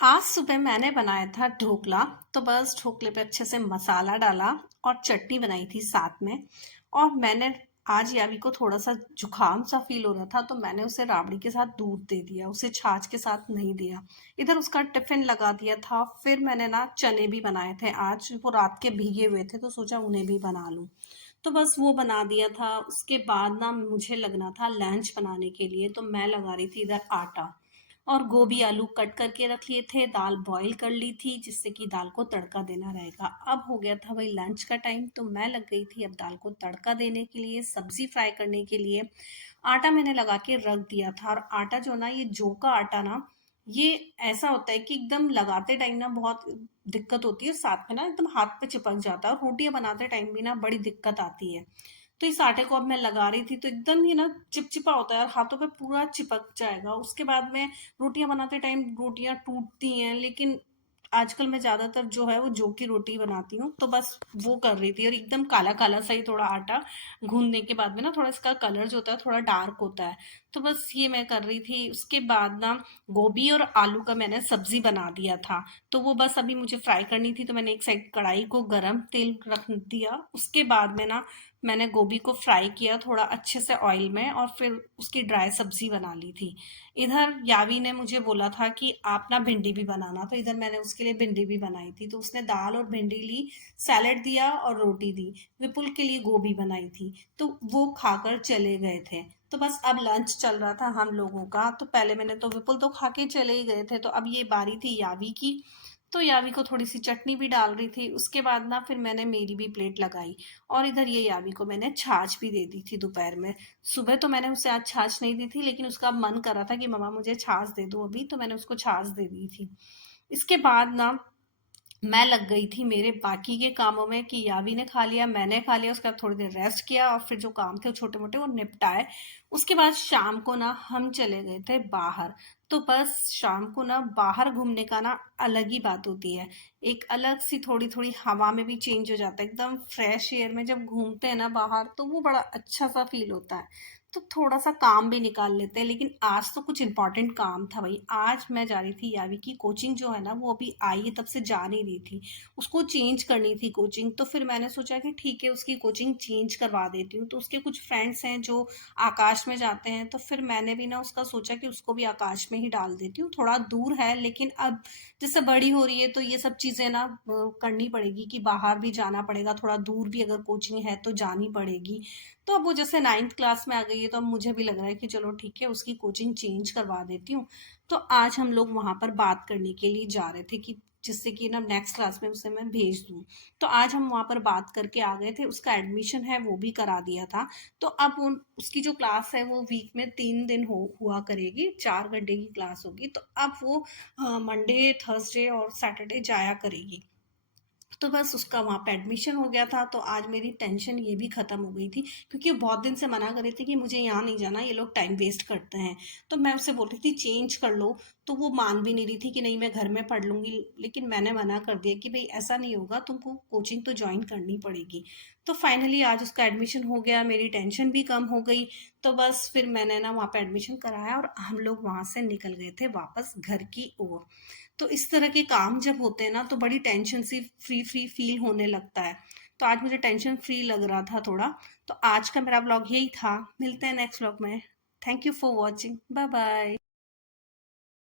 आज सुबह मैंने बनाया था ढोकला। तो बस ढोकले पे अच्छे से मसाला डाला और चटनी बनाई थी साथ में। और मैंने आज यावी को थोड़ा सा जुकाम सा फील हो रहा था, तो मैंने उसे राबड़ी के साथ दूध दे दिया, उसे छाछ के साथ नहीं दिया। इधर उसका टिफिन लगा दिया था। फिर मैंने ना चने भी बनाए थे, आज वो रात के भीगे हुए थे तो सोचा उन्हें भी बना लूं। तो बस वो बना दिया था। उसके बाद ना मुझे लगना था लंच बनाने के लिए, तो मैं लगा रही थी इधर आटा। और गोभी आलू कट करके रख लिए थे, दाल बॉईल कर ली थी जिससे कि दाल को तड़का देना रहेगा। अब हो गया था वही लंच का टाइम, तो मैं लग गई थी अब दाल को तड़का देने के लिए, सब्जी फ्राई करने के लिए। आटा मैंने लगा के रख दिया था। और आटा जो ना, ये जौ का आटा ना, ये ऐसा होता है कि एकदम लगाते टाइम ना बहुत दिक्कत होती है, और साथ में ना एकदम हाथ पे चिपक जाता है, और रोटियां बनाते टाइम भी ना बड़ी दिक्कत आती है। तो इस आटे को अब मैं लगा रही थी, तो एकदम ये ना चिपचिपा होता है और हाथों पे पूरा चिपक जाएगा। उसके बाद में रोटियां बनाते टाइम रोटियां टूटती हैं, लेकिन आजकल मैं ज्यादातर जो है वो जौ की रोटी बनाती हूँ, तो बस वो कर रही थी। और एकदम काला काला सा ही थोड़ा आटा गूंदने के बाद में ना थोड़ा इसका कलर जो होता है थोड़ा डार्क होता है। तो बस ये मैं कर रही थी। उसके बाद ना गोभी और आलू का मैंने सब्जी बना दिया था, तो वो बस अभी मुझे फ्राई करनी थी। तो मैंने एक साइड कढ़ाई को गरम तेल रख दिया। उसके बाद में ना मैंने गोभी को फ्राई किया थोड़ा अच्छे से ऑयल में, और फिर उसकी ड्राई सब्जी बना ली थी। इधर यावी ने मुझे बोला था कि आप ना भिंडी भी बनाना, तो इधर मैंने उसके लिए भिंडी भी बनाई थी। तो उसने दाल और भिंडी ली, सैलेड दिया और रोटी दी। विपुल के लिए गोभी बनाई थी, तो वो खाकर चले गए थे। तो बस अब लंच चल रहा था हम लोगों का। तो पहले मैंने तो विपुल तो खा के चले ही गए थे, तो अब ये बारी थी यावी की। तो यावी को थोड़ी सी चटनी भी डाल रही थी। उसके बाद ना फिर मैंने मेरी भी प्लेट लगाई। और इधर ये यावी को मैंने छाछ भी दे दी थी दोपहर में। सुबह तो मैंने उसे आज छाछ नहीं दी थी, लेकिन उसका मन कर रहा था कि मम्मा मुझे छाछ दे दो अभी, तो मैंने उसको छाछ दे दी थी। इसके बाद ना मैं लग गई थी मेरे बाकी के कामों में, कि यावी ने खा लिया, मैंने खा लिया, उसके बाद थोड़ी देर रेस्ट किया, और फिर जो काम थे छोटे मोटे वो निपटाए। उसके बाद शाम को ना हम चले गए थे बाहर। तो बस शाम को ना बाहर घूमने का ना अलग ही बात होती है। एक अलग सी थोड़ी थोड़ी हवा में भी चेंज हो जाता है, एकदम फ्रेश एयर में जब घूमते हैं ना बाहर, तो वो बड़ा अच्छा सा फील होता है। तो थोड़ा सा काम भी निकाल लेते हैं। लेकिन आज तो कुछ इंपॉर्टेंट काम था भाई। आज मैं जा रही थी यावी की कोचिंग जो है ना, वो अभी आई है तब से जा नहीं रही थी, उसको चेंज करनी थी कोचिंग। तो फिर मैंने सोचा कि ठीक है उसकी कोचिंग चेंज करवा देती हूँ। तो उसके कुछ फ्रेंड्स हैं जो आकाश में जाते हैं, तो फिर मैंने भी ना उसका सोचा कि उसको भी आकाश में ही डाल देती हूँ। थोड़ा दूर है, लेकिन अब जैसे बड़ी हो रही है तो ये सब चीज़ें ना करनी पड़ेगी, कि बाहर भी जाना पड़ेगा, थोड़ा दूर भी अगर कोचिंग है तो जानी पड़ेगी। तो अब वो जैसे 9th क्लास में आ गई है, तो अब मुझे भी लग रहा है कि चलो ठीक है उसकी कोचिंग चेंज करवा देती हूँ। तो आज हम लोग वहाँ पर बात करने के लिए जा रहे थे, कि जिससे कि ना नेक्स्ट क्लास में उसे मैं भेज दूँ। तो आज हम वहाँ पर बात करके आ गए थे, उसका एडमिशन है वो भी करा दिया था। तो अब उसकी जो क्लास है वो वीक में 3 दिन हुआ करेगी, 4 घंटे की क्लास होगी। तो अब वो मंडे थर्सडे और सैटरडे जाया करेगी। तो बस उसका वहाँ पे एडमिशन हो गया था, तो आज मेरी टेंशन ये भी ख़त्म हो गई थी। क्योंकि वो बहुत दिन से मना कर रही थी कि मुझे यहाँ नहीं जाना, ये लोग टाइम वेस्ट करते हैं। तो मैं उससे बोल रही थी चेंज कर लो, तो वो मान भी नहीं रही थी कि नहीं मैं घर में पढ़ लूँगी। लेकिन मैंने मना कर दिया कि भाई ऐसा नहीं होगा, तुमको कोचिंग तो ज्वाइन करनी पड़ेगी। तो फाइनली आज उसका एडमिशन हो गया, मेरी टेंशन भी कम हो गई। तो बस फिर मैंने ना वहाँ पे एडमिशन कराया, और हम लोग वहाँ से निकल गए थे वापस घर की ओर। तो इस तरह के काम जब होते हैं ना, तो बड़ी टेंशन सी फ्री फ्री फील होने लगता है। तो आज मुझे टेंशन फ्री लग रहा था थोड़ा। तो आज का मेरा व्लॉग यही था। मिलते हैं नेक्स्ट व्लॉग में। Thank you for watching. Bye bye.